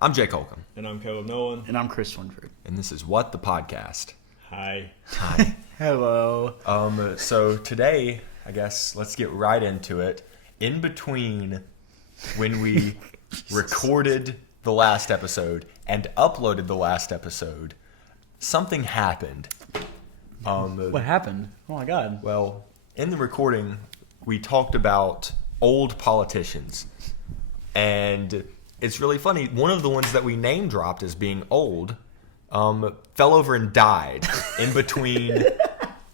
I'm Jake Holcomb. And I'm Caleb Nolan. And I'm Chris Swinford. And this is What the Podcast. Hi. Hello. So today, I guess, let's get right into it. In between when we recorded the last episode and uploaded the last episode, something happened. What happened? Oh my God. Well, in the recording, we talked about old politicians. And it's really funny. One of the ones that we name dropped as being old fell over and died in between.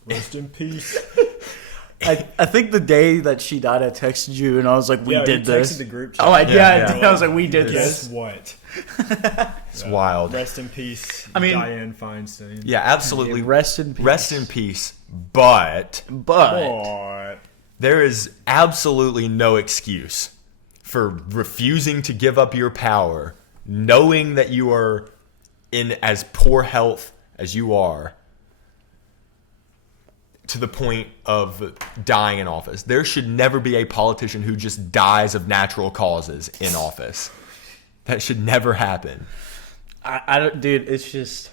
Rest in peace. I think the day that she died, I texted you and I was like, "We did this." Texted the group chat. Oh, I Yeah. did. I was like, "We did Guess this." what? It's wild. Rest in peace, I mean- Diane Feinstein. Yeah, absolutely. Rest in peace. Rest in peace. But But there is absolutely no excuse for refusing to give up your power, knowing that you are in as poor health as you are, to the point of dying in office. There should never be a politician who just dies of natural causes in office. That should never happen. I don't, dude. It's just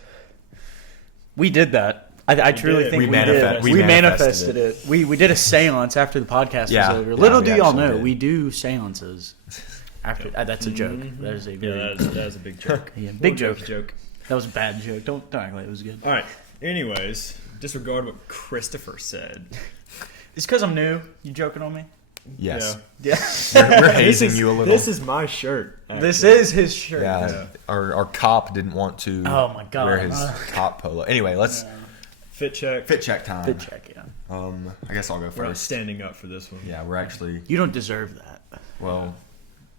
we did that. I truly did. think We we did. we We manifested manifested it. We did a seance after the podcast Yeah, was over. yeah, Little we do y'all actually know, did. we do seances. After that's a joke. That is a very that is a big joke. yeah, big Little joke. joke. That was a bad joke. Don't act like it was good. All right. Anyways, disregard what Christopher said. It's because I'm new. You joking on me? Yes. Yeah. We're hazing you a little. This is my shirt. This actually. is his shirt. Yeah, our cop didn't want to Oh my God. wear his cop polo. Anyway, let's Fit check. fit check time. Fit check, yeah. I guess I'll go We're not first. standing up for this one. Yeah, we're actually You don't deserve that. well.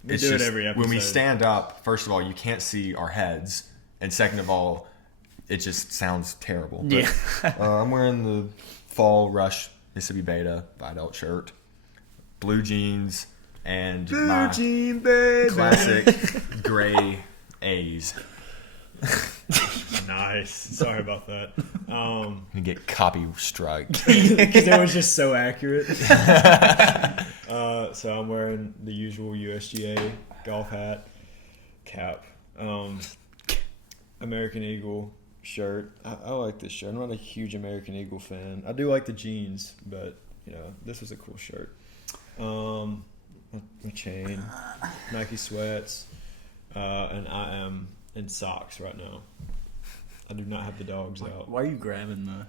We It's do it just, every when we episode. stand up, first of all, you can't see our heads, and second of all, it just sounds terrible. But, Yeah. I'm wearing the Fall Rush Mississippi Beta Vidalt shirt, blue jeans, and my classic gray A's. Nice. Sorry about that. You get copy struck. Because it was just so accurate. So I'm wearing the usual USGA golf hat, cap, American Eagle shirt. I like this shirt. I'm not a huge American Eagle fan. I do like the jeans, but this was a cool shirt. My chain, Nike sweats, and I am in socks right now. I do not have the dogs out. Why are you grabbing the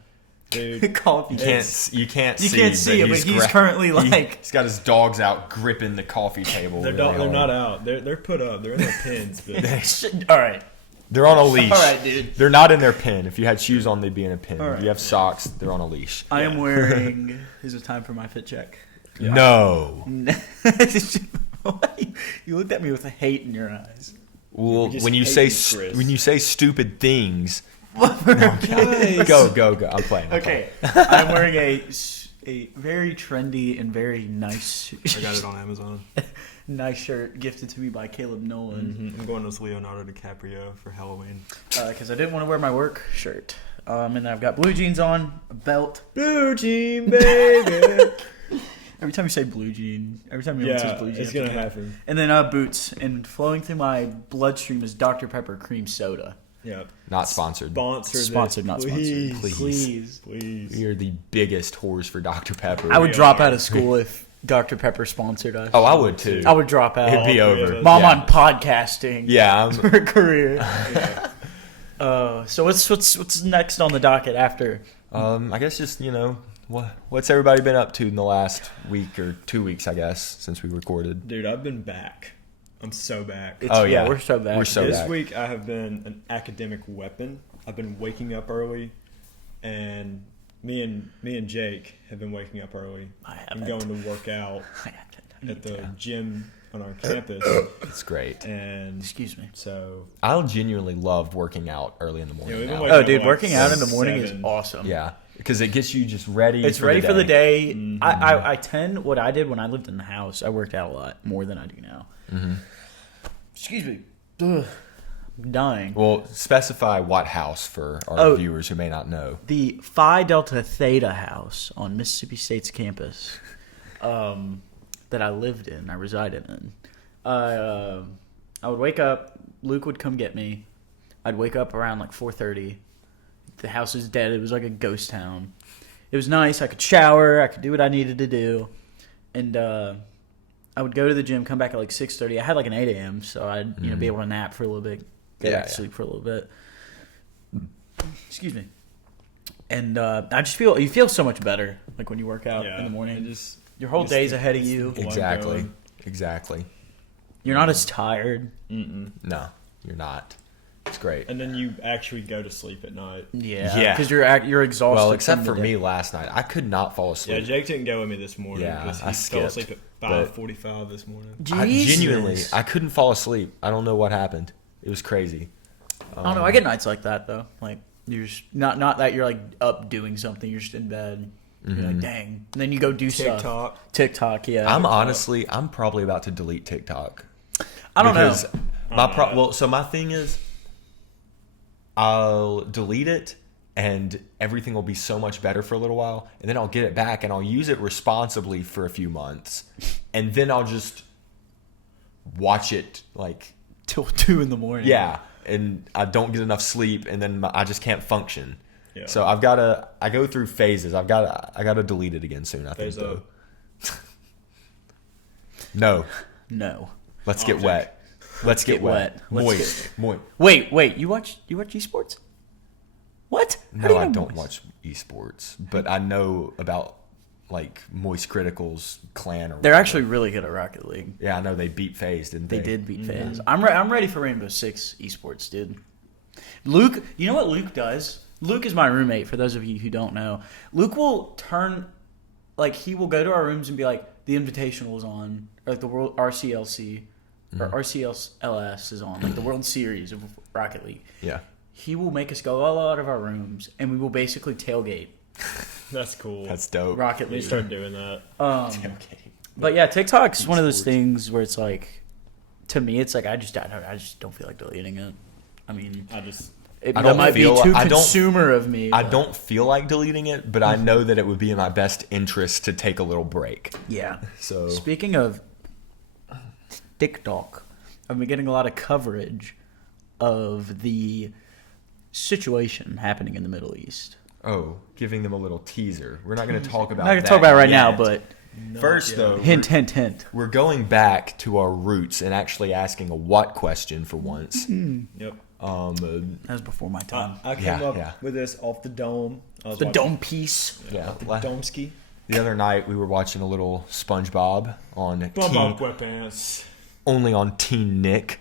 Dude, coffee? You can't see You can't but see it, but he's currently like he's got his dogs out gripping the coffee table. they're really not hard. out. They're put up. They're in their pins. But All right. They're on a leash. All right, dude. They're not in their pen. If you had shoes on, they'd be in a pen. All If right. you have socks, they're on a leash. I am wearing. Is it time for my fit check? Yeah. No. You looked at me with a hate in your eyes. Well, We just when you hate say you, Chris. when you say stupid things, Guys. go. I'm playing. Okay, I'm wearing a very trendy and very nice. I got it on Amazon. Nice shirt gifted to me by Caleb Nolan. I'm going as Leonardo DiCaprio for Halloween. Because I didn't want to wear my work shirt. And then I've got blue jeans on, a belt. Blue jean, baby. Every time you say blue jean, every time you says blue jean, it's gonna happen. And then boots, and flowing through my bloodstream is Dr. Pepper cream soda. Yeah. Not sponsored. Sponsor this, Sponsored, not please. sponsored. Please. Please. We are the biggest whores for Dr. Pepper. I would We drop are. out of school if Dr. Pepper sponsored us. Oh, I would too. I would drop out. It'd be All three over. of us. Mom Yeah. on podcasting. Yeah. For a career. Yeah. So what's next on the docket after? I guess just what's everybody been up to in the last week or 2 weeks? I guess since we recorded. Dude, I've been back. I'm so back. Oh, yeah. we're so back. We're so This back. week I have been an academic weapon. I've been waking up early, and me and Jake have been waking up early I and haven't. going to work out I haven't. at the gym on our campus. It's great. And Excuse me. so I genuinely love working out early in the morning. we've been now. waking Oh, up dude, like working out in the morning is 7. awesome. Yeah, because it gets you just ready. It's ready for the day. Mhm. I tend, what I did when I lived in the house, I worked out a lot more than I do now. Mm-hmm. Excuse me. Ugh. I'm dying. Well, specify what house for our Oh. viewers who may not know. The Phi Delta Theta house on Mississippi State's campus that I lived in, I resided in. I would wake up. Luke would come get me. I'd wake up around like 4:30. The house was dead. It was like a ghost town. It was nice. I could shower. I could do what I needed to do. And I would go to the gym, come back at like 6:30. I had like an 8 a.m., so I'd be able to nap for a little bit, go back to sleep for a little bit. Excuse me. And I just you feel so much better like when you work out in the morning. Your whole day's ahead of you. Exactly. You're not as tired. No, you're not. It's great. And then you actually go to sleep at night. Yeah. Because you're exhausted. Well, except for me last night. I could not fall asleep. Yeah, Jake didn't go with me this morning. Yeah, because I he skipped. fell asleep at 5:45 this morning. Genuinely, I couldn't fall asleep. I don't know what happened. It was crazy. I don't know. I get nights like that, though. Like, you're just, not that you're, like, up doing something. You're just in bed. You're like, dang. And then you go do stuff. TikTok, yeah. I'm probably about to delete TikTok. I don't know. My thing is, I'll delete it, and everything will be so much better for a little while, and then I'll get it back, and I'll use it responsibly for a few months, and then I'll just watch it, like... Till 2 in the morning. Yeah, and I don't get enough sleep, and then I just can't function. Yeah. So I go through phases. I gotta delete it again soon, I think, though. No. Let's get wet. Let's get wet. Moist. Wait. You watch esports? What? No, I don't watch esports, but I know about like Moist Critical's clan. They're actually really good at Rocket League. Yeah, I know they beat FaZe, didn't they? They did beat FaZe. I'm ready for Rainbow Six esports, dude. Luke, you know what Luke does? Luke is my roommate. For those of you who don't know, Luke will he will go to our rooms and be like, the Invitational is on, or like the World RCLC. Or RCLS is on, like the World Series of Rocket League. Yeah. He will make us go all out of our rooms, and we will basically tailgate. That's cool. That's dope. Rocket We League. start doing that. Tailgating. But yeah, TikTok's one of those things where it's like, to me, it's like I just don't feel like deleting it. I mean, that might be too consumer of me. I don't feel like deleting it, but I know that it would be in my best interest to take a little break. Yeah. So speaking of TikTok, I've been getting a lot of coverage of the situation happening in the Middle East. Oh, giving them a little teaser. We're not going to talk about I'm not going to talk about it right now, but first, though, hint. We're going back to our roots and actually asking a what question for once. Yep. That was before my time. I came up with this off the dome. The dome piece. Yeah. Domski. The other night we were watching a little SpongeBob on only on Teen Nick,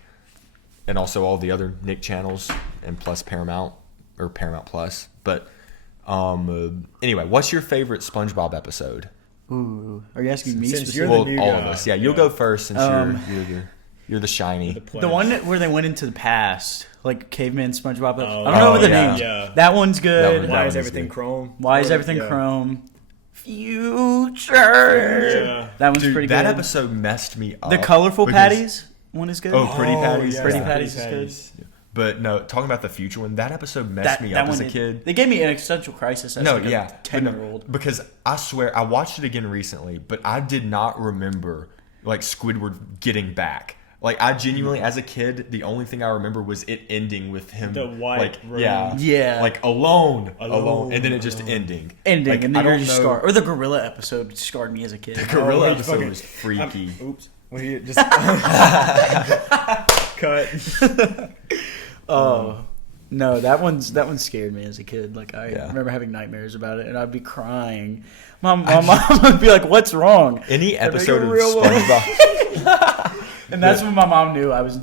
and also all the other Nick channels, and plus Paramount or Paramount Plus. But anyway, what's your favorite SpongeBob episode? Ooh, are you asking me? Since you're the new all guy. of us. Yeah, you'll go first since you're the shiny. The one where they went into the past, like Caveman SpongeBob. I don't Oh, remember the yeah. names. Yeah. That one's good. Why is one's everything good. chrome? Why is everything chrome? Future. Yeah. That one's Dude, pretty that good. episode messed me up. The colorful because- patties one is good. Oh, Pretty Patties. yeah. Pretty Yeah. Patties is good. But no, talking about the future one, that episode messed me up as a kid. They gave me an existential crisis as like a 10-year-old. Because I swear, I watched it again recently, but I did not remember like Squidward getting back. Like I genuinely, as a kid, the only thing I remember was it ending with him, The white like room. Yeah. like alone, and then it just ending, Like, and then I you're don't just know. scarred. Or the gorilla episode scarred me as a kid. The gorilla you episode fucking- was freaky. Oops. Well, he just cut. Oh no, that one scared me as a kid. Like I Yeah. remember having nightmares about it, and I'd be crying. My mom would be like, "What's wrong?" Any episode of real one. SpongeBob, And that's when my mom knew I was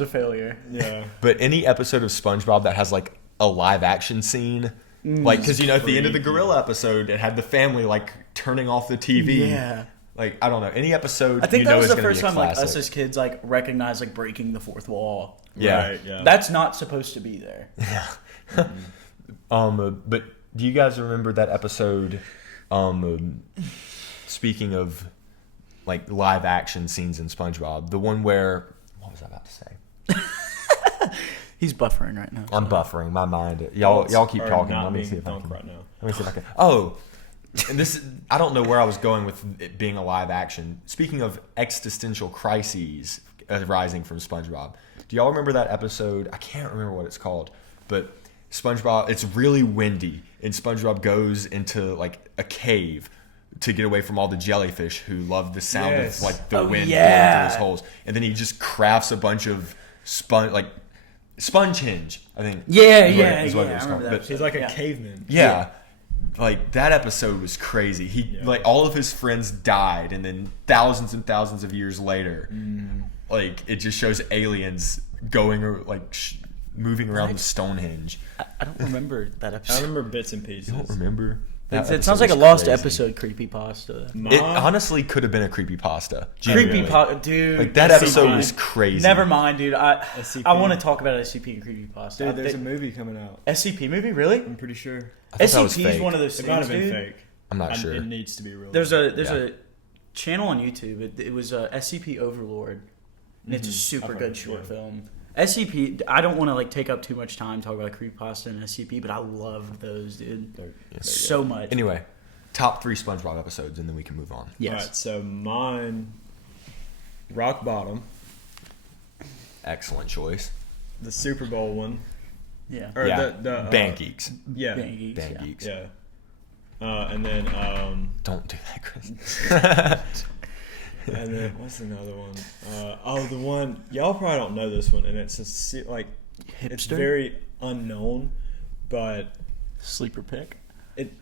a failure. Yeah. but any episode of SpongeBob that has like a live action scene, like because at the end of the gorilla episode, it had the family like turning off the TV. Yeah. Like I don't know, any episode. I think that was is the gonna first be a time like classic. us as kids like recognized like breaking the fourth wall. Yeah. Right, yeah. That's not supposed to be there. But do you guys remember that episode? Speaking of like live action scenes in SpongeBob, the one where what was I about to say? He's buffering right now. I'm buffering my mind. Y'all keep Or talking. not Let me being see if I drunk can. right now. Let me see if I can. Oh, and this I don't know where I was going with it being a live action. Speaking of existential crises, arising from SpongeBob. Do y'all remember that episode? I can't remember what it's called, but SpongeBob. It's really windy, and SpongeBob goes into like a cave to get away from all the jellyfish who love the sound Yes. of like the wind yeah. blowing through his holes. And then he just crafts a bunch of sponge hinge, I think. Yeah, is what yeah, it was yeah, called. I remember that. He's like a Yeah. caveman. Yeah. Like that episode was crazy. He like all of his friends died, and then thousands and thousands of years later, like it just shows aliens going or like moving around the Stonehenge. I don't remember that I episode. remember bits and pieces. I don't remember. That It episode sounds like a was lost crazy. episode creepypasta. It honestly could have been a creepypasta. Creepypasta, dude. Like that SCP. episode was crazy. Never mind, dude. I SCP. want to talk about SCP and creepypasta. Dude, there's a movie coming out. SCP movie, really? I'm pretty sure. I thought that was SCP is fake. one of those It might things, have been dude. fake. I'm not sure. It needs to be real. There's a Yeah. channel on YouTube. It was SCP Overlord, and it's a super I've good heard, short yeah. film. SCP. I don't want to like take up too much time talking about creepypasta and SCP, but I love those, dude, so much. Anyway, top 3 SpongeBob episodes, and then we can move on. Yes. Alright, so mine, Rock Bottom, Excellent choice. the Super Bowl one. Yeah. Or Yeah. the Band Geeks. Yeah. Bang Geeks, Band yeah. Geeks. Yeah. And then Don't do that, Chris. and then what's another one? The one y'all probably don't know this one, and it's like it's Hipster? very unknown, but Sleeper pick. it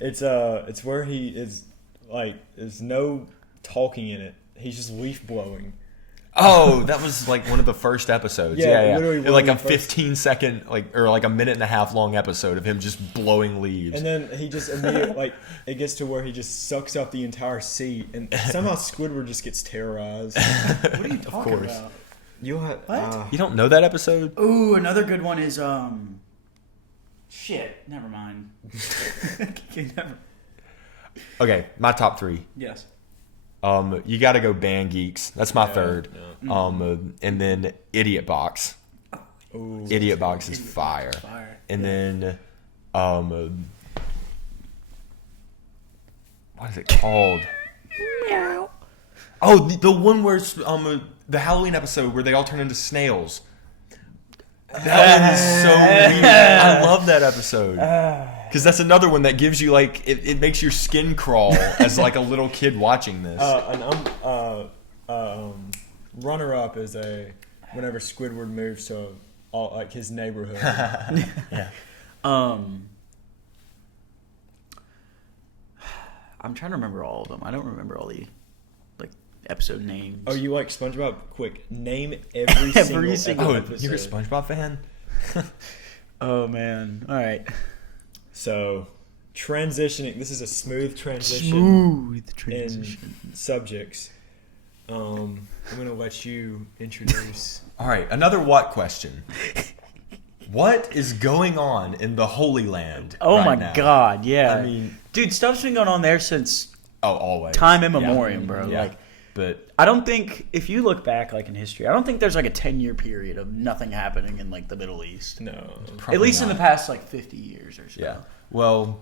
it's where he is like there's no talking in it. He's just leaf blowing. Oh, that was like one of the first episodes. Yeah, Yeah. literally one Like of a the first- 15-second, or like a minute and a half long episode of him just blowing leaves. And then he just immediately like it gets to where he just sucks up the entire seat, and somehow Squidward just gets terrorized. What are you talking course. about? You have What? You don't know that episode? Ooh, another good one is shit. Never mind. Never. Okay, my top 3. Yes. You got to go Band Geeks. That's my Yeah, third. And then Idiot Box. Ooh. Idiot Box is fire. Fire. And then, what is it called? Oh, the one where it's, the Halloween episode where they all turn into snails. That one is so weird. I love that episode. Because that's another one that gives you, like, it makes your skin crawl as, like, a little kid watching this. Runner up is whenever Squidward moves to like his neighborhood. Yeah. I'm trying to remember all of them. I don't remember all the like episode names. Oh, you like SpongeBob? Quick, name every single Oh, episode. you're a SpongeBob fan? Oh man. All right. So, transitioning. This is a smooth transition Smooth in transition. subjects. I'm gonna let you introduce. All right, another what question. What is going on in the Holy Land? Oh right my now? god, yeah. I mean, dude, stuff's been going on there since oh, always. time immemorial, bro. Yeah. Like, But I don't think if you look back like in history, I don't think there's like a 10-year period of nothing happening in like the Middle East. No. At probably least in the not. past like 50 years or so. Yeah. Well,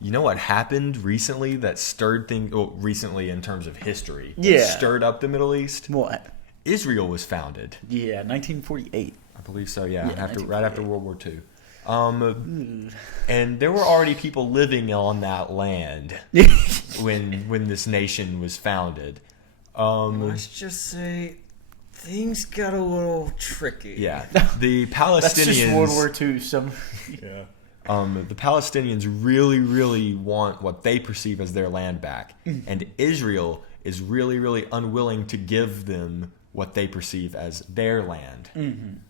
you know what happened recently that stirred things? Well, recently in terms of history. that Yeah. Stirred up the Middle East. What? Israel was founded. Yeah, 1948. I believe so. Yeah. Yeah, Right after World War II. And there were already people living on that land when this nation was founded. Let's just say things got a little tricky. Yeah, the Palestinians. That's just World War II. Yeah. The Palestinians really, really want what they perceive as their land back, and Israel is really, really unwilling to give them what they perceive as their land.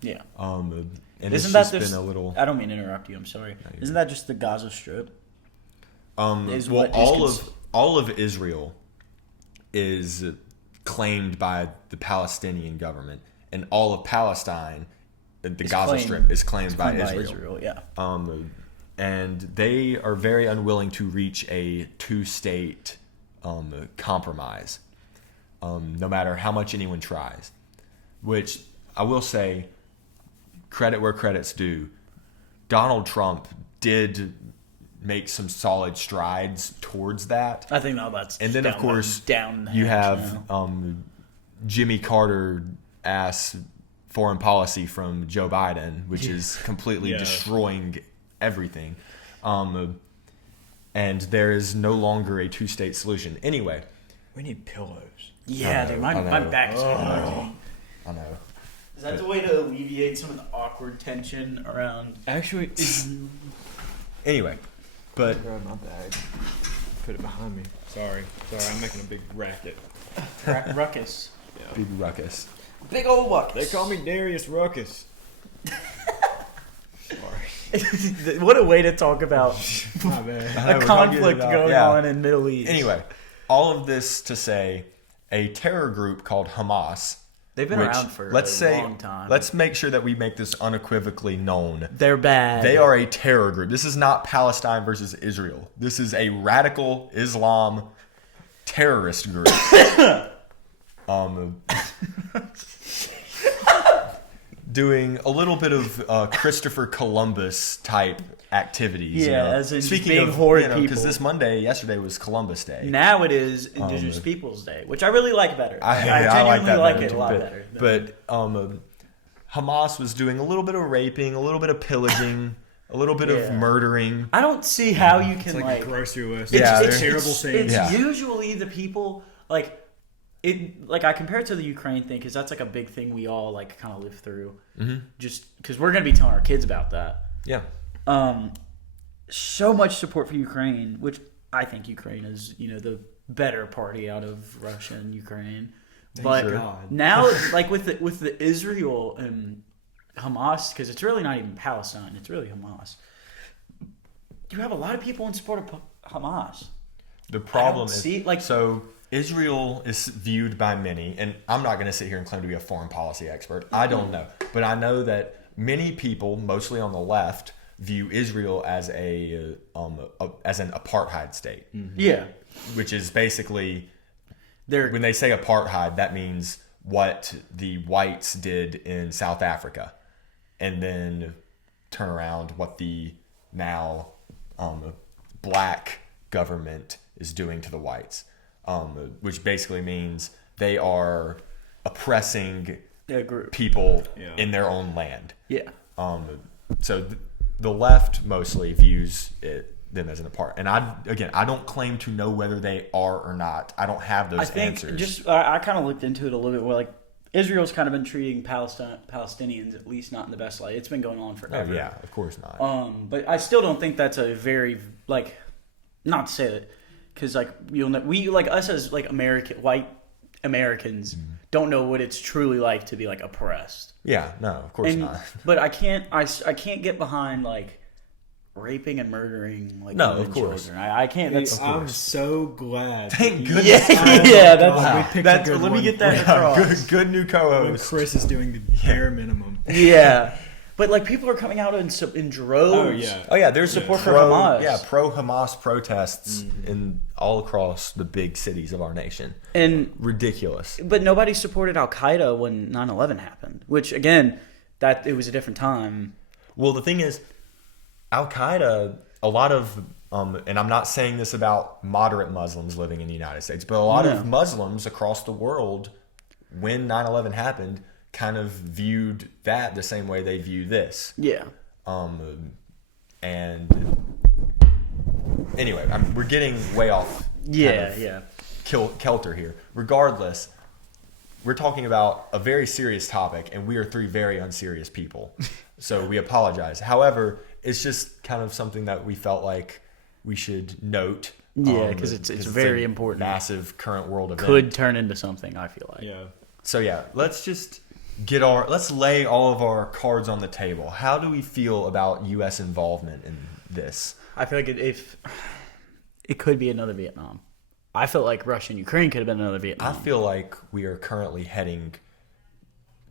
Yeah. And Isn't it's that just just, been a little. I don't mean to interrupt you. I'm sorry. Isn't that just the Gaza Strip? Is Well, what is all of Israel is claimed by the Palestinian government, and all of Palestine, the Gaza claimed- Strip, is claimed by Claimed Israel. Yeah. And they are very unwilling to reach a two-state compromise, no matter how much anyone tries. Which I will say, credit where credit's due. Donald Trump did make some solid strides towards that. I think that's And then, of down- course, down. you hatch have now. Jimmy Carter ass foreign policy from Joe Biden, which is completely destroying everything. And there is no longer a two-state solution. Anyway. We need pillows. Yeah, dude, my back's I know. Is that the way to alleviate some of the awkward tension around? Actually, Anyway, but grab my bag, put it behind me. Sorry, I'm making a big racket. Ruckus. Yeah. big ruckus. Big old ruckus. They call me Darius Ruckus. Sorry. What a way to talk about My bad. a conflict going on in Middle East. Anyway, all of this to say, a terror group called Hamas. They've been which, around for a long time. Let's make sure that we make this unequivocally known. They're bad. They are a terror group. This is not Palestine versus Israel. This is a radical Islam terrorist group. Doing a little bit of Christopher Columbus type activities. Yeah, you know? as in Speaking being of horrid because people. this yesterday was Columbus Day. Now it is Indigenous Peoples Day, which I really like better. I genuinely like better it too, a lot better. But Hamas was doing a little bit of raping, a little bit of pillaging, a little bit of murdering. I don't see how you can It's like a grocery list. Yeah, It's terrible things. It's usually the people like it. Like I compare it to the Ukraine thing because that's like a big thing we all like kind of live through. Mm-hmm. Just because we're gonna be telling our kids about that. Yeah. So much support for Ukraine, which I think Ukraine is, the better party out of Russia and Ukraine. But God. now, like with the Israel and Hamas, because it's really not even Palestine, it's really Hamas. You have a lot of people in support of Hamas. The problem is Israel is viewed by many, and I'm not going to sit here and claim to be a foreign policy expert. I don't know, but I know that many people, mostly on the left, view Israel as an apartheid state. Mm-hmm. Yeah, which is basically when they say apartheid, that means what the whites did in South Africa, and then turn around what the now black government is doing to the whites, which basically means they are oppressing people in their own land. Yeah. So the left mostly views them as an apart, and I don't claim to know whether they are or not. I don't have those answers. I kind of looked into it a little bit. Where like Israel's kind of been treating Palestinians at least not in the best light. It's been going on forever. Oh, yeah, of course not. But I still don't think that's a very not to say that because we like us as like white Americans don't know what it's truly like to be like oppressed. Yeah, no, of course not. But I can't get behind like raping and murdering like no, of course. children. I can't. I'm so glad. Thank goodness. Yeah, we picked a good let one. me get that across. Good new co-host. Chris is doing the bare minimum. Yeah. But like people are coming out in droves. Oh yeah, there's support for Hamas. Yeah, pro Hamas protests in all across the big cities of our nation. And ridiculous. But nobody supported Al Qaeda when 9/11 happened, which again, that it was a different time. Well, the thing is, Al Qaeda, a lot of and I'm not saying this about moderate Muslims living in the United States, but a lot of Muslims across the world, when 9/11 happened, kind of viewed that the same way they view this. Yeah. And anyway, we're getting way off. Kelter here. Regardless, we're talking about a very serious topic, and we are three very unserious people. So we apologize. However, it's just kind of something that we felt like we should note. Yeah, because it's very important. Massive current world event. Could turn into something, I feel like. Yeah. So yeah, let's just let's lay all of our cards on the table. How do we feel about U.S. involvement in this? I feel like if it could be another Vietnam. I felt like Russia and Ukraine could have been another Vietnam. I feel like we are currently heading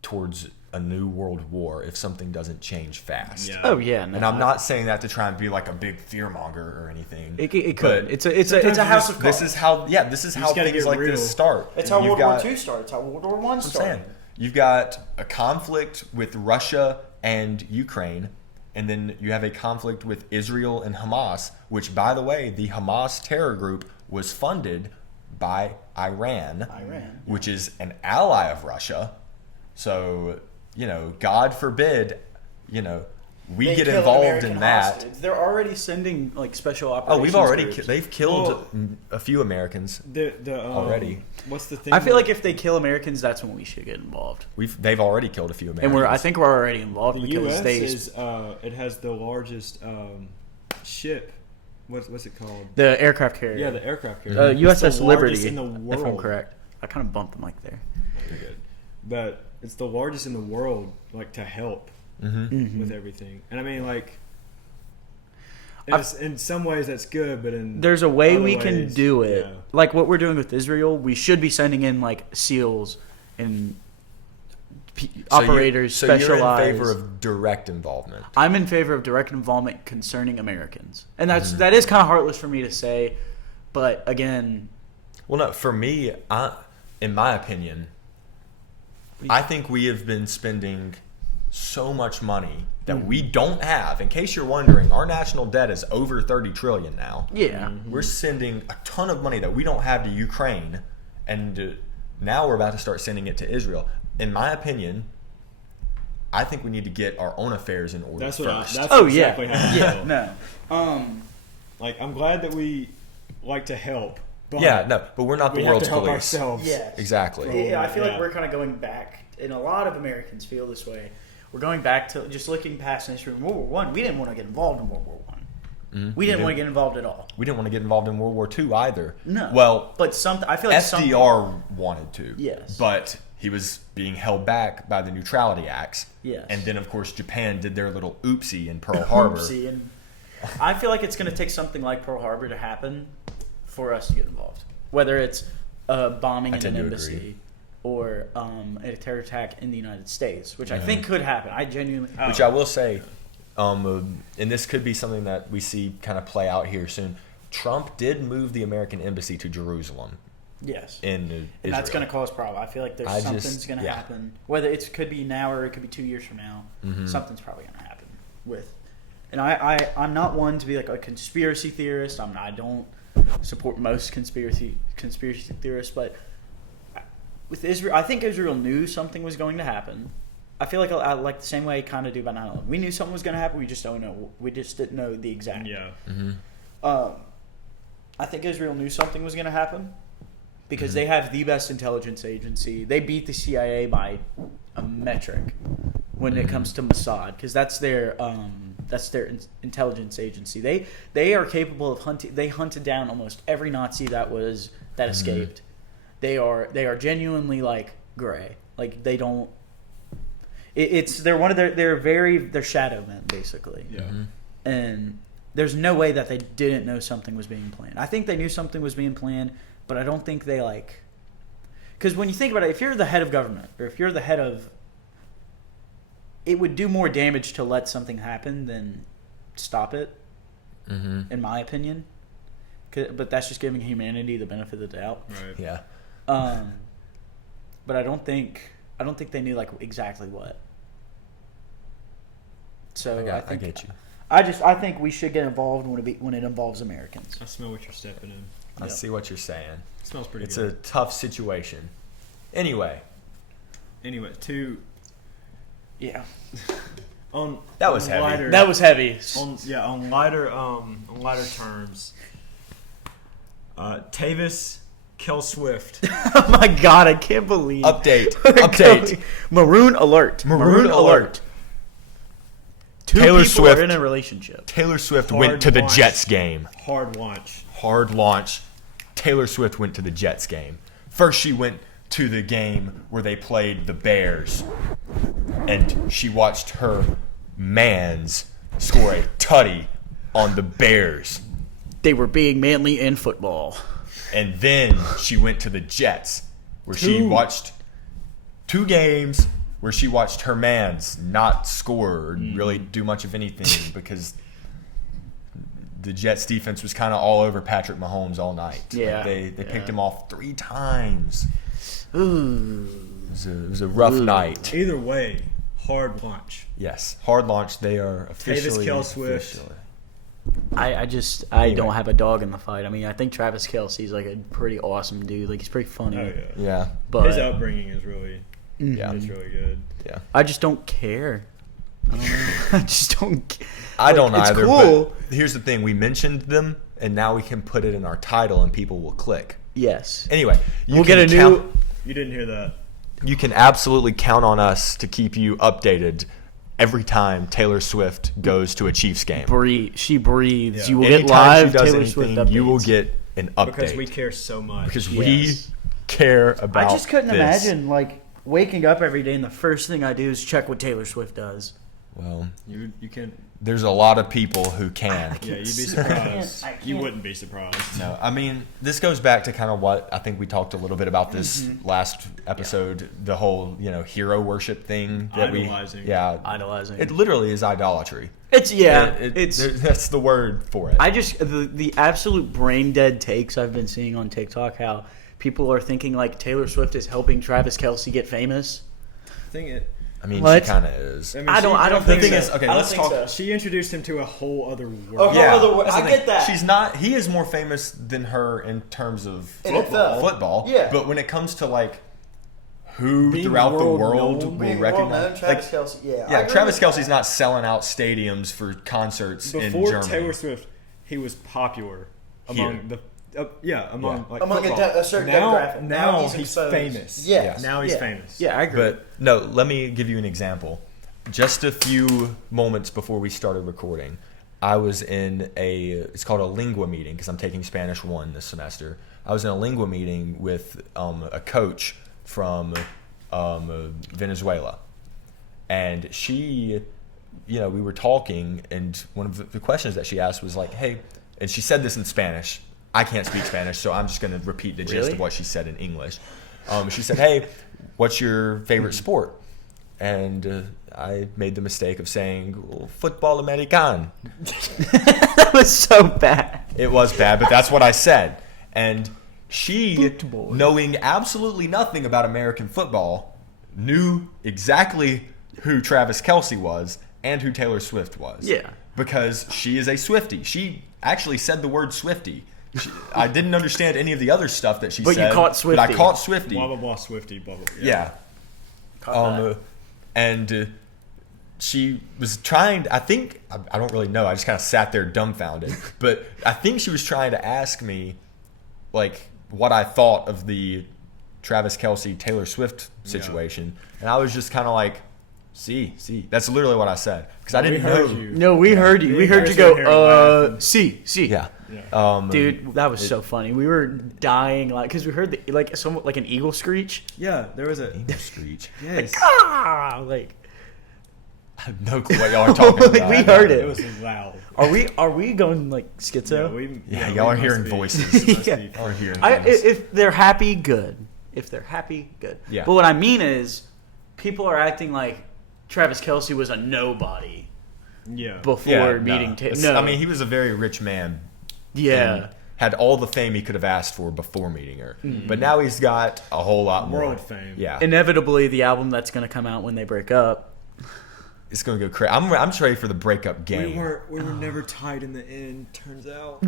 towards a new world war if something doesn't change fast. Yeah. Oh yeah, no, and I'm not saying that to try and be like a big fearmonger or anything. It could. It's a house of cards. This is how things like this start. It's how World War II starts. How World War I started. You've got a conflict with Russia and Ukraine, and then you have a conflict with Israel and Hamas, which, by the way, the Hamas terror group was funded by Iran, Iran, which is an ally of Russia. So, God forbid, we They get kill an involved American in that. hostage. They're already sending like special operations. Groups. They've killed a few Americans already. What's the thing? I feel like if they kill Americans, that's when we should get involved. They've already killed a few Americans. And I think we're already involved the because U.S. it has the largest ship. What's it called? the aircraft carrier. Yeah, the aircraft carrier. USS It's the Liberty, largest in the world. if I'm correct. I kind of bumped the mic there. You're good. But it's the largest in the world, like, to help with everything. And I mean, like, in some ways that's good, but in There's a way other we can ways, do it. yeah. Like what we're doing with Israel, we should be sending in like SEALs and operators So specialized. you're in favor of direct involvement. I'm in favor of direct involvement concerning Americans, and that is kind of heartless for me to say, but again, Well, no, for me, in my opinion, I think we have been spending so much money that we don't have. In case you're wondering, our national debt is over $30 trillion now. yeah, We're sending a ton of money that we don't have to Ukraine, and now we're about to start sending it to Israel. In my opinion, I think we need to get our own affairs in order That's first. that's oh exactly yeah, how I feel. no, Like, I'm glad that we like to help. But but we're not the we have world's to help police. ourselves. yes, Exactly. Yeah, I feel like Yeah. we're kind of going back, and a lot of Americans feel this way. We're going back to just looking past history. World War One, we didn't want to get involved in World War One. We didn't want to get involved at all. We didn't want to get involved in World War II either. No. Well, But I feel like FDR wanted to. Yes. But he was being held back by the Neutrality Acts. Yes. And then, of course, Japan did their little oopsie in Pearl Harbor. Oopsie, and I feel like it's going to take something like Pearl Harbor to happen for us to get involved. Whether it's bombing in an tend to embassy agree. or a terror attack in the United States, which I think could happen. I genuinely... Which I will say, and this could be something that we see kind of play out here soon. Trump did move the American embassy to Jerusalem Yes. in Israel. And that's going to cause problem. I feel like something's going to yeah. happen. Whether it could be now or it could be 2 years from now. Something's probably going to happen with. And I'm not one to be like a conspiracy theorist. I don't support most conspiracy theorists, but with Israel, I think Israel knew something was going to happen. I feel like the same way I kind of do about 9/11. We knew something was going to happen. We just don't know. We just didn't know the exact. Yeah. I think Israel knew something was going to happen because they have the best intelligence agency. They beat the CIA by a metric when it comes to Mossad, because that's their intelligence agency. They are capable of hunting. They hunted down almost every Nazi that escaped. They are genuinely like gray. Like they don't. They're shadow men basically. Yeah. And there's no way that they didn't know something was being planned. I think they knew something was being planned, but I don't think they like. Because when you think about it, if you're the head of government or if you're the head of, it would do more damage to let something happen than stop it, in my opinion. But that's just giving humanity the benefit of the doubt. Right. Yeah. But I don't think they knew like exactly what. So I get you. I think we should get involved when it involves Americans. I smell what you're stepping in. I see what you're saying. It smells pretty It's good. a tough situation. Anyway, Anyway, Yeah, That was heavy. lighter, that was heavy. on lighter terms. Tavis Kel Swift. Oh my god, I can't believe. update. Maroon alert. Maroon alert. Two Taylor people Swift. are in a relationship. Taylor Swift Hard went to the launch. Jets game. Hard launch. Hard launch. Taylor Swift went to the Jets game. First, she went to the game where they played the Bears, and she watched her mans score a tutty on the Bears. They were being manly in football. And then she went to the Jets, where she watched 2 games where she watched her mans not score or really do much of anything because the Jets defense was kind of all over Patrick Mahomes all night. Yeah. Like they picked him off 3 times. Ooh. It was a rough night. Either way, hard launch. Yes, hard launch. They are officially. Kel Swift. officially- I don't have a dog in the fight. I mean, I think Travis Kelce's like a pretty awesome dude. Like he's pretty funny. Oh yeah. Yeah. But His upbringing is really, Yeah. it's really good. Yeah. I just don't care. I don't know. I just don't. I don't Like, it's either. cool. But here's the thing: we mentioned them, and now we can put it in our title, and people will click. Yes. Anyway, We'll get a new. You didn't hear that. You can absolutely count on us to keep you updated every time Taylor Swift goes to a Chiefs game. She breathes. Yeah. You will Anytime get live she does Taylor Swift anything, updates. you will get an update Because we care so much. because Yes. we care about. I just couldn't this. imagine like waking up every day and the first thing I do is check what Taylor Swift does. Well, you can. there's a lot of people who can. Yeah, you'd be surprised. I can't. You wouldn't be surprised. No, I mean, this goes back to kind of what I think we talked a little bit about this last episode, the whole, hero worship thing that Idolizing. Idolizing. It literally is idolatry. It's That's the word for it. I just the absolute brain dead takes I've been seeing on TikTok, how people are thinking like Taylor Swift is helping Travis Kelce get famous. I mean, What? she kind of is. I don't The think thing so. is, okay, I don't let's think talk. so. She introduced him to a whole other world. Oh, Yeah, other wo- that's the I thing. get that. She's not. He is more famous than her in terms of NFL. football. Yeah. But when it comes to like who Being throughout the world world known, will recognize, Kelce. yeah, Travis Kelce's not selling out stadiums for concerts in Before Germany. Taylor Swift, he was popular among Here. among like Among football. a certain now, demographic. Now Now he's he's exposed. famous. Yes. Now he's Yeah. famous. Yeah, I agree. But no, let me give you an example. Just a few moments before we started recording, I was in it's called a lingua meeting because I'm taking Spanish 1 this semester. I was in a lingua meeting with a coach from Venezuela. And she, we were talking, and one of the questions that she asked was like, hey, and she said this in Spanish. I can't speak Spanish, so I'm just going to repeat the gist Really? of what she said in English. She said, hey, what's your favorite sport? And I made the mistake of saying, well, football American. that was so bad. It was bad, but that's what I said. And she, Football. knowing absolutely nothing about American football, knew exactly who Travis Kelce was and who Taylor Swift was. Yeah. Because she is a Swiftie. She actually said the word Swiftie. I didn't understand any of the other stuff that she But said. you caught But I Swiftie. caught Swiftie. Blah blah blah. Swifty. Blah blah. Yeah. Caught that. And she was trying. I think I don't really know. I just kind of sat there dumbfounded. But I think she was trying to ask me, like, what I thought of the Travis Kelce Taylor Swift situation, and I was just kind of like, "See." That's literally what I said because I We didn't heard know. you. No, we heard you. We heard you guys were here go, laughing. see. Yeah. Yeah. Dude, that was so funny. We were dying like because we heard like an eagle screech. Yeah. There was a. Screech. Yes. Like I have no clue what y'all are talking about. We heard it. It was loud. are we going like schizo? Y'all are hearing voices. Yeah. Y'all are hearing things. If they're happy, good. If they're happy, good. Yeah. But what I mean is, people are acting like Travis Kelce was a nobody Yeah. before meeting Taylor. It's- No, I mean, he was a very rich man. yeah. and had all the fame he could have asked for before meeting her. But now he's got a whole lot more. World fame. Yeah. Inevitably, the album that's going to come out when they break up. It's going to go crazy. I'm just ready for the breakup game. We were never tied in the end. Turns out.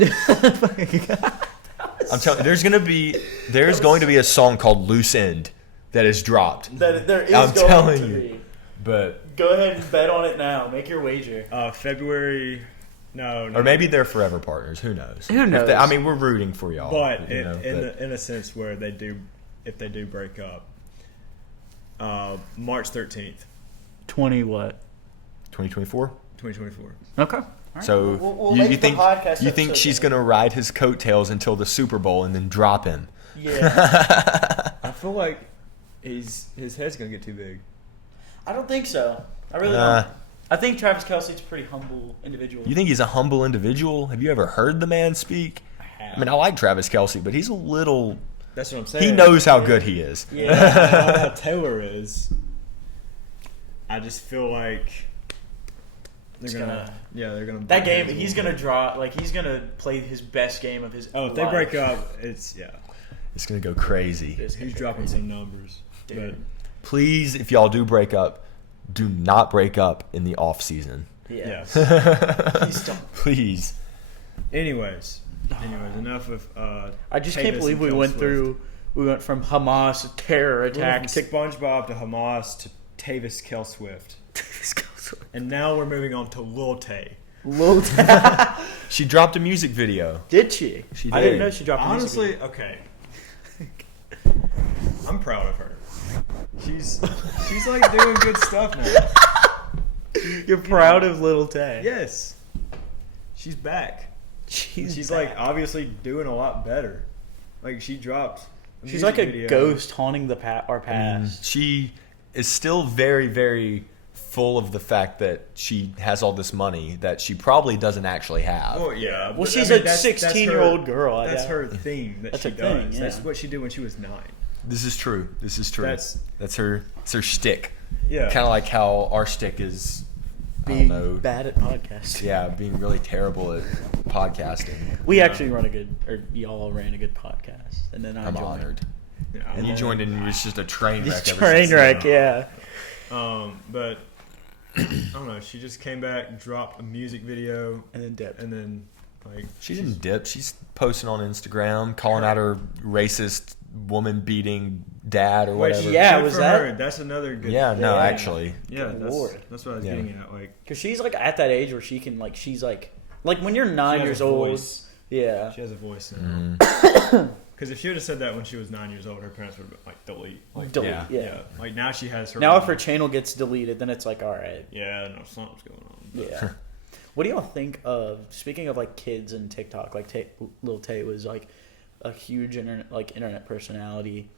I'm telling you, there's going to be a song called Loose End that is dropped. There is I'm going telling to you. be. But Go ahead and bet on it now. Make your wager. February. No. or maybe they're forever partners. Who knows? Who knows? I mean, we're rooting for y'all. But you know, in a sense where if they do break up, March 13th, 20 what? 2024. 2024. Okay. So We'll you make the think podcast you think episode she's then. going to ride his coattails until the Super Bowl and then drop him? Yeah. I feel like his head's gonna get too big. I don't think so. I really Nah. don't. I think Travis Kelce's a pretty humble individual. You think he's a humble individual? Have you ever heard the man speak? I mean, I like Travis Kelce, but he's a little. That's what I'm saying. He knows how good he is. Yeah. How Taylor is. I just feel like they're gonna. Yeah, they're gonna. That game, he's going to draw, like, he's going to play his best game of his Oh, if they life. break up, it's It's gonna go crazy. He's dropping some numbers. Dude. Please, if y'all do break up, do not break up in the off season. Yeah. Yes. Please don't. Please. Anyways, enough of. I just can't Tavis believe and we Phil went Swift. through. We went from Hamas terror We went attack from to SpongeBob to Hamas to Tavis Kel Swift, and now we're moving on to Lil Tay. Lil She dropped a music video. Did she? She I didn't did. know she dropped a music Honestly, video. okay. I'm proud of her. She's like doing good stuff now. You're proud of Lil Tay. Yes, she's back. She's back. like obviously doing a lot better. Like she dropped. She's like a video. ghost haunting our past. She is still very, very full of the fact that she has all this money that she probably doesn't actually have. Well, yeah. Well, but, she's I mean, a that's 16-year-old her- girl. That's yeah. her thing that That's she her does. thing, yeah. That's what she did when she was 9. This is true. That's- That's her shtick. Yeah. Kind of like how our shtick is, I Being don't know. bad at podcasts. Yeah, being really terrible at podcasting. We actually run a good, or y'all ran a good podcast, and then I I'm joined. honored. Yeah, And you joined and it was just a train wreck. Just ever train since wreck, then. yeah. But I don't know. She just came back, dropped a music video, And then dipped. and then like She didn't dip. She's posting on Instagram, calling out her racist woman beating dad or whatever. yeah, good was for that- her. That's another good. Yeah, no, Yeah. actually. Yeah, Good that's, Lord. that's what I was Yeah. getting at. Like Because she's like at that age where she can she's like when you're she 9 has years a old. voice. Yeah. She has a voice now. Mm. Because if she would have said that when she was 9 years old, her parents would have been like delete. Like, Delete, Yeah. yeah. Like now she has her. Now own- if her channel gets deleted, then it's like, all right. Yeah, no, something's going on. But Yeah. What do y'all think of, speaking of like kids and TikTok, like Lil Tay was like a huge internet personality.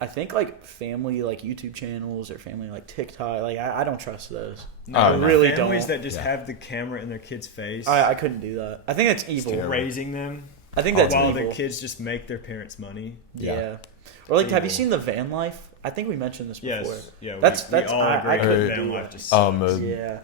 I think like family like YouTube channels or family like TikTok, like I don't trust those. No, I no. really families don't. that just Yeah. have the camera in their kid's face, I couldn't do that. I think that's evil. terrible. raising them I think that's while evil. the kids just make their parents money. Yeah. Yeah. Or like, have you Evil. seen the van life? I think we mentioned this before. Yes, yeah. That's- we all I agree. couldn't that do life that. just sucks. Yeah.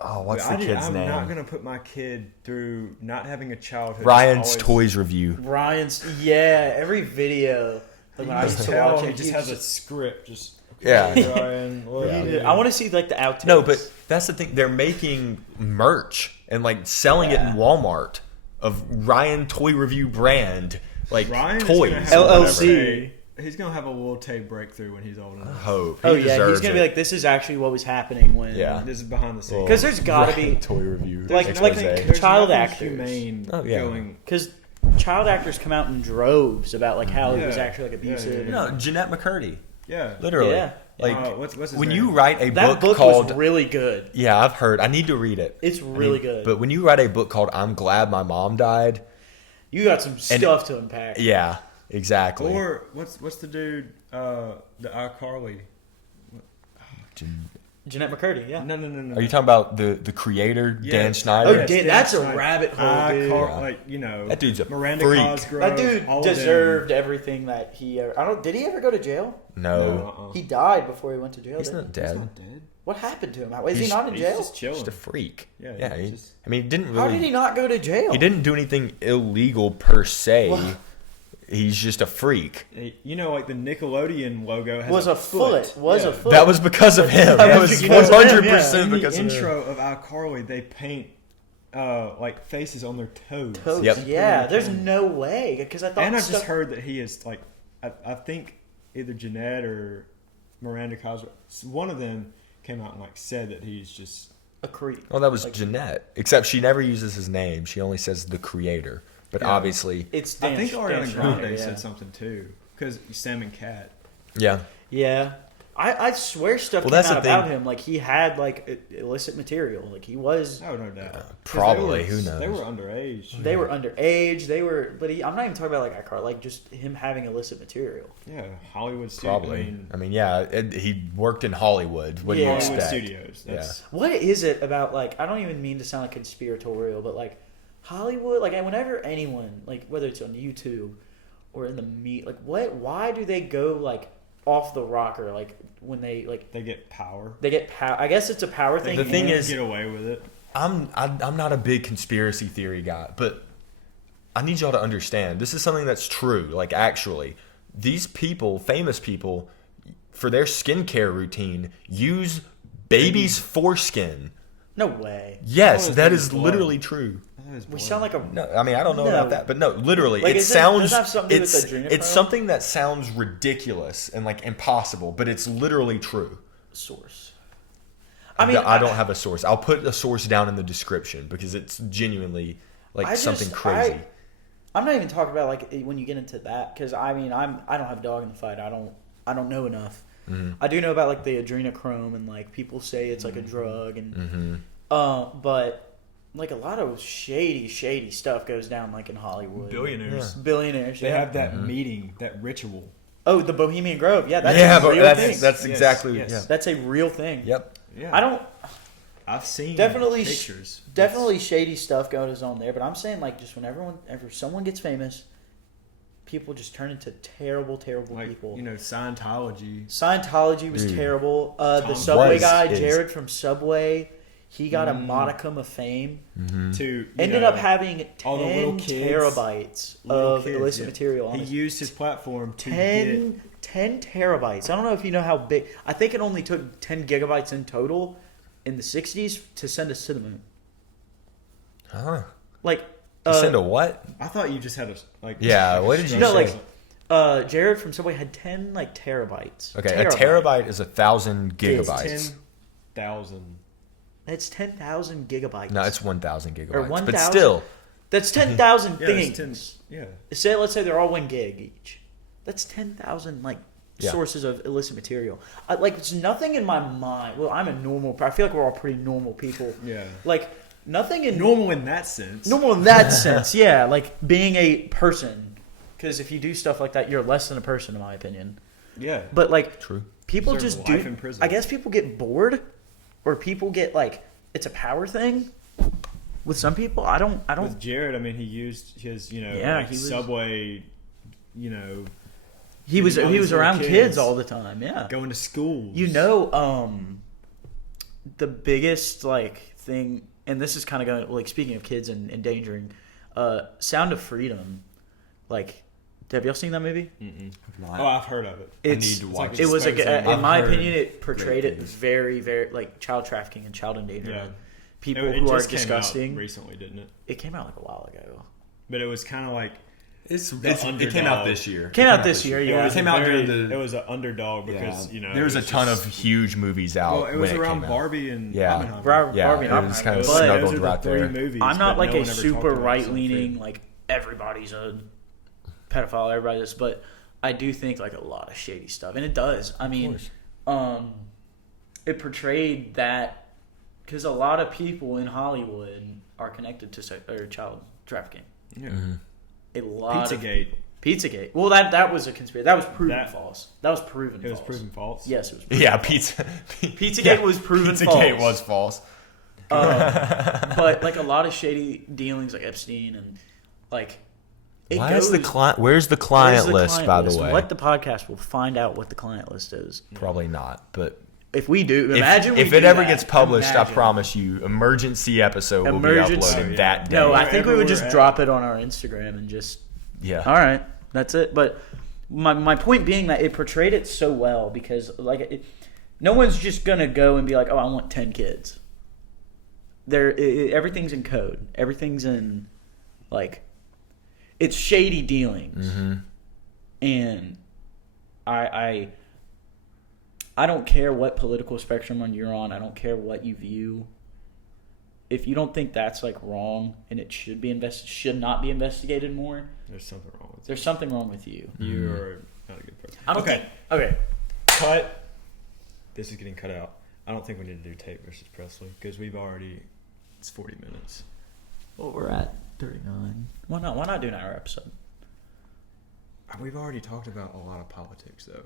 Oh, what's I'm the kid's name? not gonna put my kid through not having a childhood. Ryan's Always- Toys Review. Ryan's, every video. Like, You when I can used to tell watch he it, just has a script. Just Yeah. Ryan, what Yeah. do you do? I want to see like the outtakes. No, but that's the thing. They're making merch and like selling it in Walmart of Ryan Toy Review brand, like Ryan is toys. gonna have or a LLC. whatever. Tay- He's gonna have a Lil Tay breakthrough when he's old I enough. hope. Oh He yeah, he's deserves gonna be it. like, this is actually what was happening when. Yeah. This is behind the scenes. 'Cause there's gotta Ryan be- Toy Review. like- expose. there's child nothing actors. humane Oh, yeah. going. Because child actors come out in droves about like how it was Yeah. actually like abusive. Yeah. No, Jeanette McCurdy. Yeah. Literally. Yeah. Like what's his when name? you write a That book called was really good. Yeah, I've heard. I need to read it. It's really good. But when you write a book called I'm Glad My Mom Died, You got some stuff to unpack. yeah, exactly. Or what's the dude? The iCarly. Jeanette McCurdy, yeah. No. Are you talking about the creator, Dan Yes. Schneider? Oh, Yes, Dan, Dan that's a Schneider. rabbit hole, dude. Yeah. Like That dude's a Miranda freak. Cosgrove. That dude all of them. deserved everything that he ever. I don't. Did he ever go to jail? No, He died before he went to jail. he's didn't not he? He's dead. not dead. What happened to him? Is he He's- not in He's jail? just chilling. Just a freak. Yeah, Yeah. he's just- I mean, he didn't really. How did he not go to jail? He didn't do anything illegal per se. What? He's just a freak. You know, like the Nickelodeon logo has Was a foot. Yeah. A foot. That was because of him. That That was was because of him, 100% In the because of him. intro of iCarly, they paint like faces on their toes. Toes. Yep. Yeah, there's no way because I thought. And I've stuff- just heard that he is like, I think either Jeanette or Miranda Cosgrove, one of them came out and like said that he's just. a creep. Well, that was Like- Jeanette. Except she never uses his name. She only says the creator. But Yeah. obviously, It's I Dan, think Dan Ariana Schneider, Grande yeah. said something too, because Sam and Cat. yeah. Yeah. I swear stuff Well, came that's out the about thing. him. Like he had like illicit material. Like he was. Oh no doubt. 'Cause probably. they Who were, knows? They were underage. They were underage. They were, but I'm not even talking about like iCar. Like just him having illicit material. Yeah, Hollywood Studios. Probably. I mean, yeah. He worked in Hollywood. What do you Yeah. Hollywood expect? Studios. That's, What is it about like? I don't even mean to sound like conspiratorial, but like Hollywood. Like whenever anyone, like whether it's on YouTube or in the meat, like what? Why do they go like off the rocker? Like when they like They get power. they get power. I guess it's a power thing. The thing They is- get away with it. I'm not a big conspiracy theory guy, but I need y'all to understand this is something that's true. Like actually, these people, famous people, for their skincare routine, use baby's foreskin No way. Yes, Oh, his that name is is Blow. literally true. We sound like a. No, I mean I don't know No. about that, but no, literally, Like, it does sounds. that have something to do It's with adrenochrome? it's something that sounds ridiculous and like impossible, but it's literally true. Source. I mean, I don't have a source. I'll put a source down in the description because it's genuinely like something crazy. I'm not even talking about like when you get into that because I mean I don't have dog in the fight. I don't know enough. Mm-hmm. I do know about like the adrenochrome and like people say it's like a drug and Mm-hmm. but like a lot of shady stuff goes down like in Hollywood. Billionaires. Billionaires. They Yeah. have that meeting, that ritual. Oh, the Bohemian Grove. Yeah, that's Yeah, a but real thing. that's Yes, exactly yes. yeah. That's a real thing. Yep. Yeah. I've seen Definitely pictures. Definitely shady stuff goes on there, but I'm saying like just whenever someone gets famous, people just turn into terrible Like, people. you know, Scientology. Scientology was Dude. terrible. The Tom Subway was, guy, is. Jared from Subway, he got a modicum of fame. To you Ended know, up having all the little 10 kids, terabytes little of kids, illicit yeah. material. On He his- used his platform to 10 terabytes. I don't know if you know how big. I think it only took 10 gigabytes in total in the 60s to send us to the moon. Huh. Like, To send a what? I thought you just had a like. Yeah, what did you no, say? like, Jared from Subway had 10 like terabytes. Okay, a terabyte is 1,000 It's gigabytes. 10,000. That's 10,000 gigabytes. No, it's 1,000 gigabytes. But 1,000? still, That's 10,000 Yeah, things. it's 10. Yeah. Let's say they're all 1 gig each. That's 10,000 like Yeah. sources of illicit material. Like it's nothing in my mind. Well, I'm a normal. I feel like we're all pretty normal people. Yeah. Like nothing in Normal in that sense. normal in that sense. Yeah, like being a person. Because if you do stuff like that, you're less than a person, in my opinion. Yeah. But like true. people Serve just life do. in prison. I guess people get bored, or people get like it's a power thing. With some people, I don't. With Jared, I mean, he used his, you know, Yeah, like he was- Subway, you know, He was all he these was little around kids. kids. All the time. Yeah. going to schools. You know, the biggest like thing, and this is kind of going like speaking of kids and endangering, Sound of Freedom. Like, have y'all seen that movie? Oh, I've heard of it. It's, need to watch it was a, exposing. in my I've heard opinion, it portrayed great it things. very, very like child trafficking and child endangerment. Yeah. People It who are just came out disgusting. recently, didn't it? It came out like a while ago. But it was kind of like It came out this year. Came out this year, it yeah. was It came out during the- It was an underdog because you know There was a it ton just- of huge movies out. Well, it was when around came out. Barbie and Yeah. Oppenheimer. Barbie Yeah, and it was kind of Oppenheimer. But- snuggled Those are the right three there. movies, I'm not but like no a one ever talked super about right Sound of leaning, Freedom. like everybody's a pedophile, everybody is, but I do think like a lot of shady stuff, and it does. I mean, it portrayed that because a lot of people in Hollywood are connected to child trafficking. Yeah. A lot Pizzagate. of Pizzagate. Well, that was a conspiracy. That was proven That- false. That was proven. It was false. proven false. Yes, it was. Proven Yeah, false. Pizzagate was proven Pizzagate false. was false. But like a lot of shady dealings, like Epstein and like. It Where's the goes- client? Where's the Where's client the list? client By list? the way, What the podcast will find out what the client list is. probably not. But If we do, if, imagine if we it do ever that. gets published, I Imagine. promise you, emergency episode will be Emergency. uploaded Oh, yeah. that day. No, I Wherever think we would just we're at. drop it on our Instagram and just. yeah. All right, that's it. But my point being that it portrayed it so well because like no one's just gonna go and be like, oh, I want 10 kids. Everything's in code. Everything's in like it's shady dealings, and I don't care what political spectrum you're on. I don't care what you view. If you don't think that's like wrong and it should not be investigated more, There's something wrong with there's something wrong with you. you. You're not a good person. I don't okay. think. Okay. Cut. This is getting cut out. I don't think we need to do Tate versus Presley because it's 40 minutes. Well, we're at 39. Why not? Why not do an hour episode? We've already talked about a lot of politics though.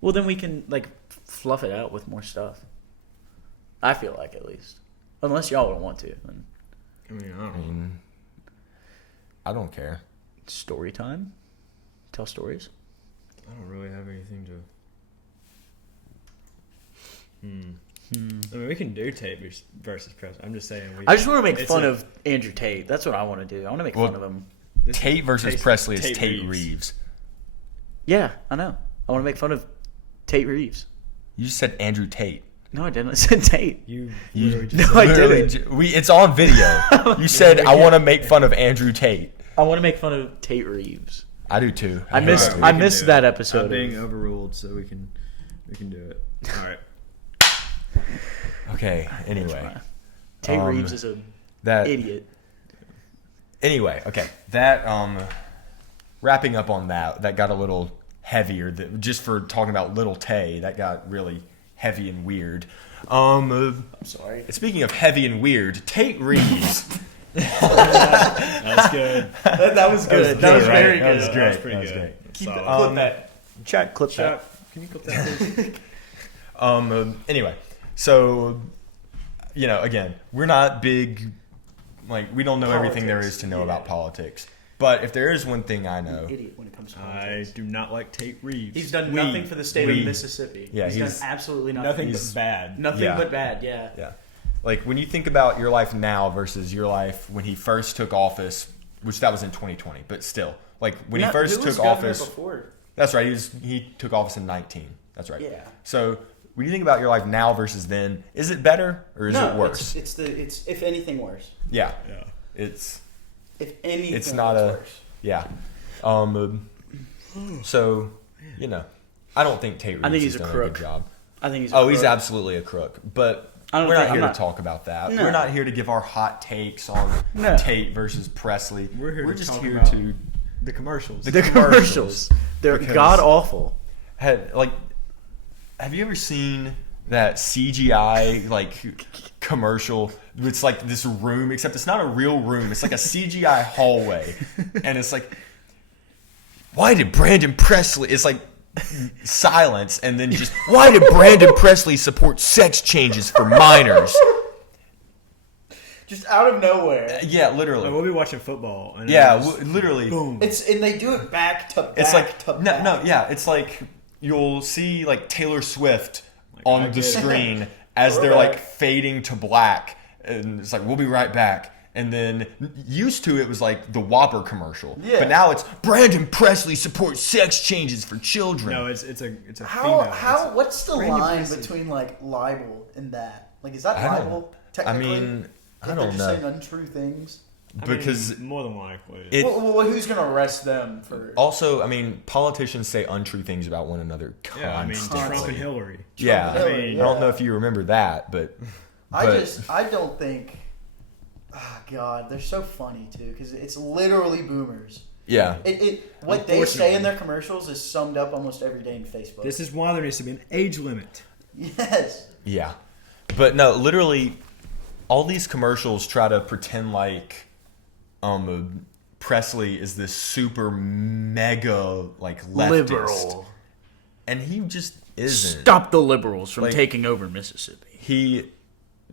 Well, then we can like fluff it out with more stuff. I feel like at least, unless y'all don't want to. Then I mean, I I don't know. mean, I don't care. story time. Tell stories. I don't really have anything to. I mean, we can do Tate versus Presley. I'm just saying. I just want to make it's fun a- of Andrew Tate. That's what I want to do. I want to make Well, fun of him. this- Tate versus Tate- Presley is Tate Tate Reeves. Reeves. Yeah, I know. I want to make fun of Tate Reeves. You just said Andrew Tate. No, I didn't. I said Tate. You You literally just No, I literally didn't. it's on video. You said I want to make fun of Andrew Tate. I want to make fun of Tate Reeves. I do too. I missed. Alright, we I can missed do that it. episode. I'm being overruled, so we can do it. All right. Okay. Anyway, Tate Reeves is an that idiot. anyway. Okay. That wrapping up on that got a little heavier. Just for talking about Little Tay, that got really heavy and weird. I'm sorry. Speaking of heavy and weird, Tate Reeves. That's good. That was good. That was right? very That good. was That great. was pretty That was good. great. Keep Solid. that. Clip that. Chat. Clip that. Chuck, can you clip that, please? Anyway, so again, we're not big. Like, we don't know everything there is to know about politics. But if there is one thing I know, Idiot when it comes to I politics. do not like Tate Reeves. He's done nothing for the state of Mississippi. Yeah, he's done he's- absolutely nothing. nothing He's- but bad. Nothing Yeah. but bad. Yeah. yeah, like when you think about your life now versus your life when he first took office, which that was in 2020, but still, like when he first took office, Before? that's right. He took office in 19. That's right. Yeah. So when you think about your life now versus then, is it better or is it worse? It's if anything worse. Yeah, Yeah. it's If anything, It's not a- worse. yeah. So I don't think Tate Reeves I think he's has a done crook. a good job. I think he's. Oh, he's absolutely a crook. But I don't we're think- not I'm here not- to talk about that. No. We're not here to give our hot takes on No. Tate versus Presley. We're here to just talk here about to the commercials. The The commercials. They're Because- god awful. have you ever seen that CGI commercial? It's like this room, except it's not a real room. It's like a CGI hallway, and it's like, why did Brandon Presley? It's like silence, and then just why did Brandon Presley support sex changes for minors? Just out of nowhere. Yeah, Like, literally. we'll be watching football. And Yeah, it's just literally. boom. And they do it back to back. It's like to no, back. no, yeah. It's like you'll see like Taylor Swift I on get the it. screen as they're like fading to black, and it's like we'll be right back. And then used to it was like the Whopper commercial, Yeah. but now it's Brandon Presley supports sex changes for children. No, it's a How female. what's the Brandon line Presley. between like libel and that? Like, is that I don't- libel I technically? mean, I If they're don't just know saying untrue things. because more than likely. it Well, who's gonna arrest them for? also. I mean, politicians say untrue things about one another yeah, I mean constantly. Trump and Hillary. Yeah, and Hillary, I don't know yeah. if you remember that, but I don't think. Oh God, they're so funny too because it's literally boomers. yeah. What they say in their commercials is summed up almost every day in Facebook. This is why there needs to be an age limit. Yes. Yeah. But no, literally all these commercials try to pretend like Presley is this super mega like leftist. liberal. And he just isn't. Stop the liberals from Like- taking over Mississippi. He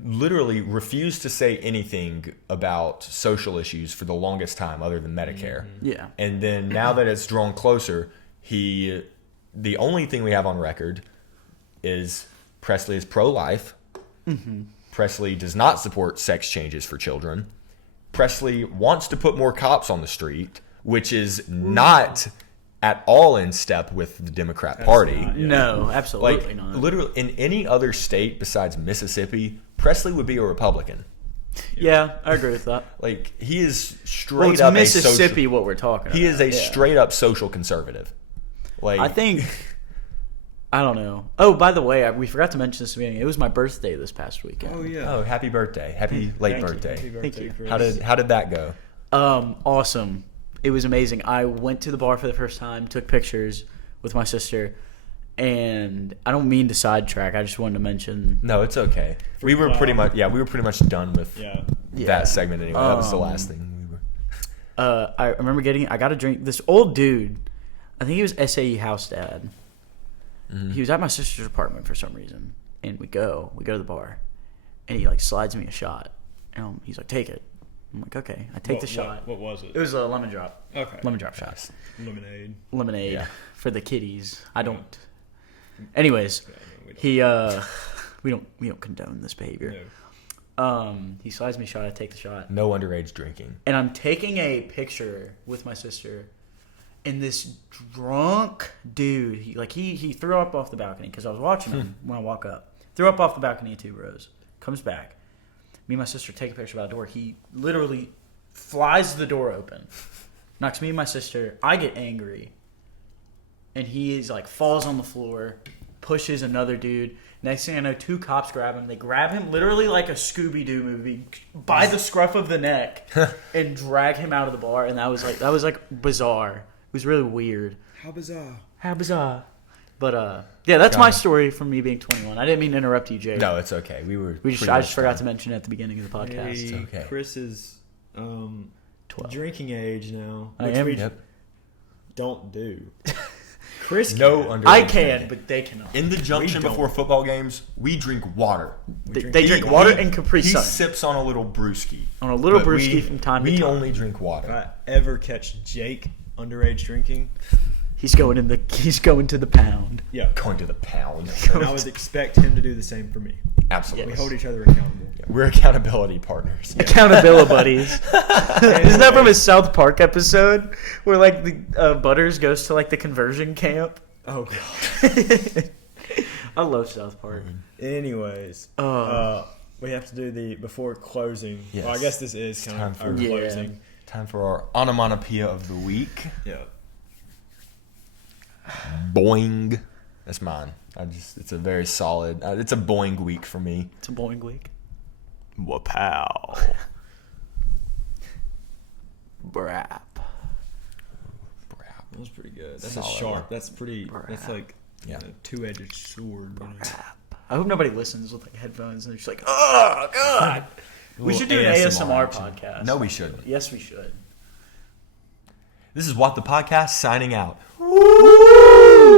literally refused to say anything about social issues for the longest time other than Medicare. Yeah. And then now that it's drawn closer, the only thing we have on record is Presley is pro-life. Presley does not support sex changes for children. Presley wants to put more cops on the street, which is not at all in step with the Democrat Party. not, yeah. No, absolutely Like not. literally in any other state besides Mississippi, Presley would be a Republican. Yeah, I agree with that. Like he is straight Well, it's up Mississippi a social, what we're talking about. he is a Yeah. straight up social conservative. Like I think. I don't know. Oh, by the way, we forgot to mention this at the beginning. It was my birthday this past weekend. Oh yeah. oh, happy birthday. Happy late Thank you. birthday. Happy birthday, Thank you. Chris. How did that go? Awesome. It was amazing. I went to the bar for the first time, took pictures with my sister, and I don't mean to sidetrack. I just wanted to mention. No, it's okay. We were pretty much done with Yeah. that segment anyway. That was the last thing we were. I remember I got a drink. This old dude, I think he was SAE house dad. He was at my sister's apartment for some reason, and we go to the bar, and he like slides me a shot, and he's like, "Take it." I'm like, "Okay." I take the shot. What was it? It was a lemon drop. Okay. Lemon drop shot. Lemonade. Lemonade Yeah. for the kiddies. I don't. Anyways, we don't. we don't condone this behavior. No. He slides me a shot. I take the shot, No underage drinking. and I'm taking a picture with my sister. And this drunk dude, he threw up off the balcony because I was watching him when I walk up. Threw up off the balcony of 2 rows. Comes back. Me and my sister take a picture by the door. He literally flies the door open. Knocks me and my sister. I get angry. And he is like, falls on the floor. Pushes another dude. Next thing I know, 2 cops grab him. They grab him literally like a Scooby-Doo movie by the scruff of the neck and drag him out of the bar. And that was like bizarre. It was really weird. How bizarre. How bizarre. But yeah, that's my story from me being 21. I didn't mean to interrupt you, Jay. No, it's okay. I just forgot to mention it at the beginning of the podcast. Hey, okay. Chris is 12. drinking age now. I Which am. we Yep. don't do. Chris No can. under. I can, but they cannot. In the junction We don't. before football games, we drink water. They drink water and Capri He Sun. sips on a little brewski. On a little But brewski from time to We time. only drink If water. I ever catch Jake underage drinking, He's going to the pound. yeah, Going to the pound. and I would expect him to do the same for me. Absolutely. We hold each other accountable. We're accountability partners. Accountability buddies. Isn't that from his South Park episode where like the Butters goes to like the conversion camp? Oh god. I love South Park. Anyways, we have to do the before closing. Yes. Well, I guess this is kind time of for- our Yeah. closing. Time for our onomatopoeia of the week. Yeah. Boing. That's mine. It's a very solid. It's a boing week for me. It's a boing week. Wapow. Brap. That was pretty good. That's Solid. a sharp. That's pretty. That's like Yeah. a two-edged sword. You know? I hope nobody listens with like headphones and they're just like, oh god. We should do an ASMR podcast. No, we shouldn't. Yes, we should. This is What the Podcast signing out. Woo!